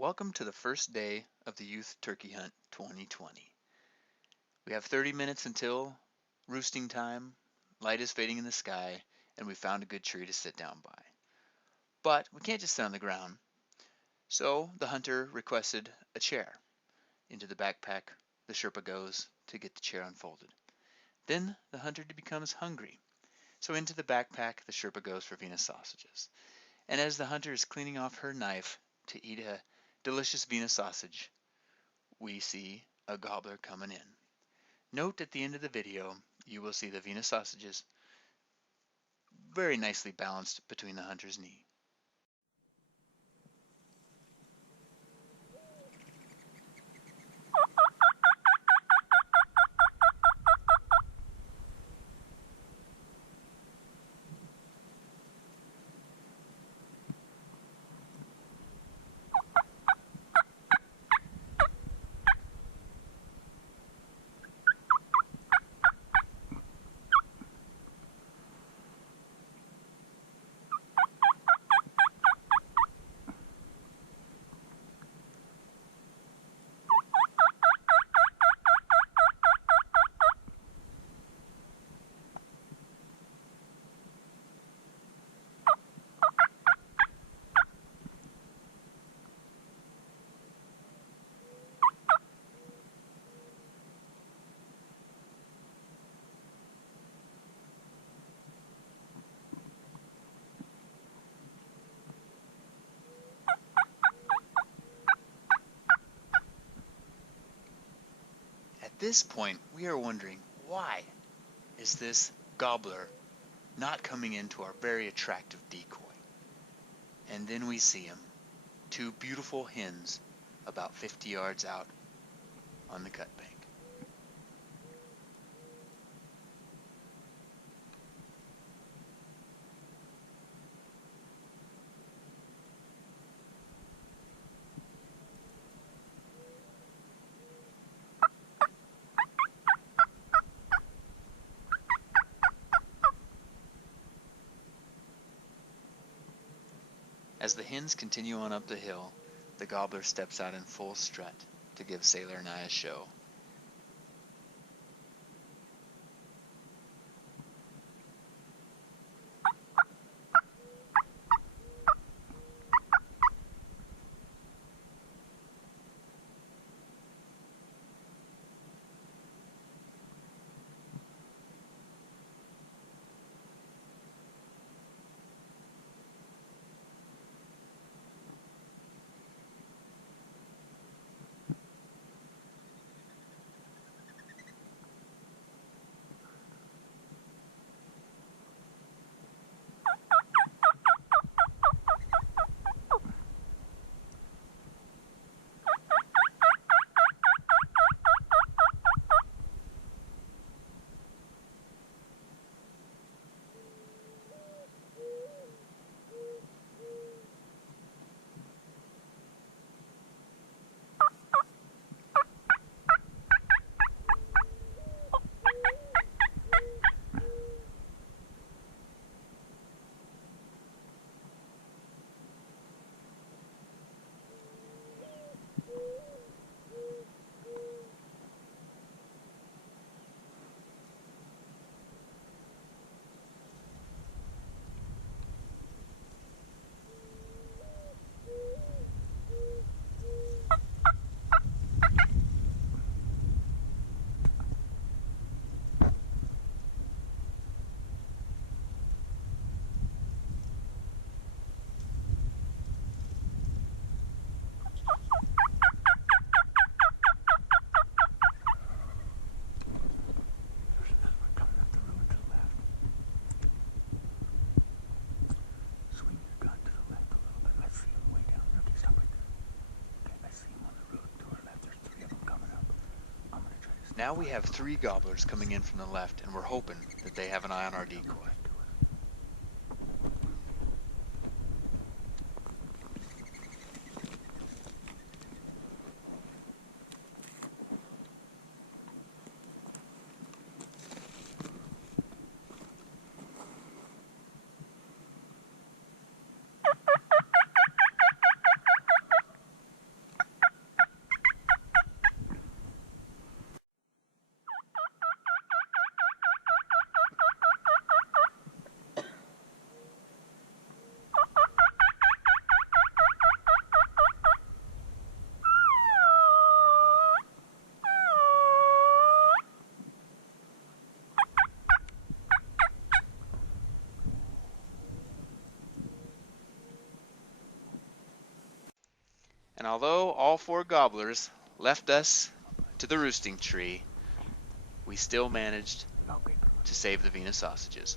Welcome to the first day of the Youth Turkey Hunt 2020. We have 30 minutes until roosting time, light is fading in the sky, and we found a good tree to sit down by. But we can't just sit on the ground, so the hunter requested a chair. Into the backpack the Sherpa goes to get the chair unfolded. Then the hunter becomes hungry, so into the backpack the Sherpa goes for Venus sausages. And as the hunter is cleaning off her knife to eat a delicious Venus sausage, we see a gobbler coming in. Note at the end of the video, you will see the Venus sausages very nicely balanced between the hunter's knee. At this point, we are wondering, why is this gobbler not coming into our very attractive decoy? And then we see him, two beautiful hens about 50 yards out on the cut bank. As the hens continue on up the hill, the gobbler steps out in full strut to give Sayler and I a show. Now we have three gobblers coming in from the left, and we're hoping that they have an eye on our decoy. And although all 4 gobblers left us to the roosting tree, we still managed to save the Venus sausages.